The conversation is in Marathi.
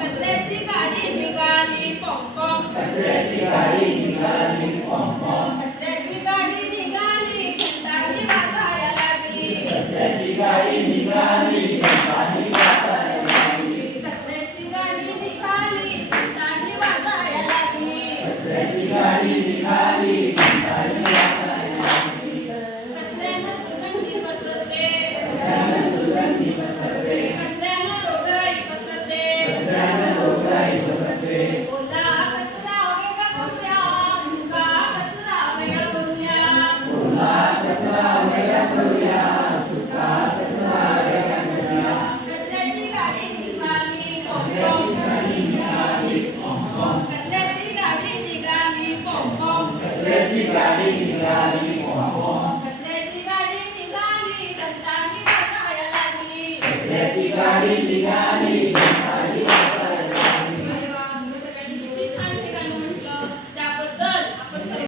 कचऱ्याची गाडी निघाली पॉम कचऱ्याची गाडी निघाली कचऱ्याची गाडी निघाली घंटाही वाजायला लागली कचऱ्याची गाडी निघाली